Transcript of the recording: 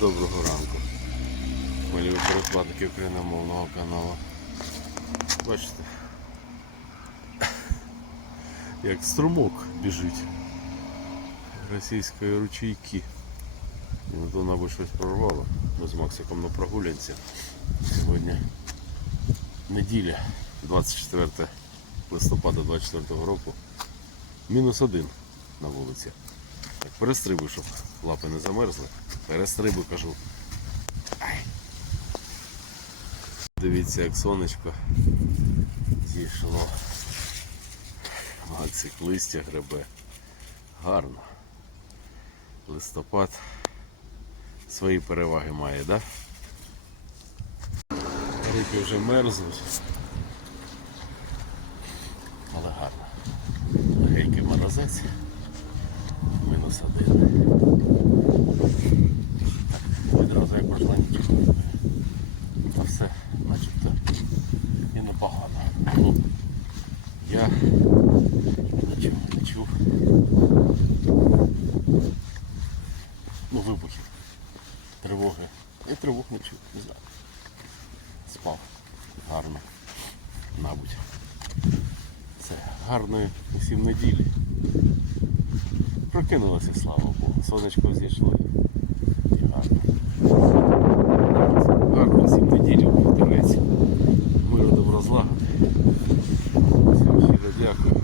Доброго ранку. Малі перекладники україномовного каналу. Бачите, як струмок біжить російської ручейки. То, мабуть, щось прорвало. Ми з Максиком на прогулянці. Сьогодні неділя, 24 листопада 24 року. Мінус один на вулиці. Перестрибуй, щоб лапи не замерзли. Перестрибуй, кажу. Дивіться, як сонечко зійшло. Максик листя гребе. Гарно. Листопад свої переваги має, да? Руки вже мерзнуть. Але гарно. Легенький морозець. Один. Відразу як пройшла нічого. Та все, начебто і непогано. Ну, я нічого не чув. Ну, вибухів. Тривоги. Я тривог не чув, не знаю. Спав. Гарно. Мабуть. Це гарної усім неділі прокинулося, слава Богу. Сонечко зійшло і гарно. Гарно всім неділю, вівторець. Миру доброзлагоди. Всім щиро дякую.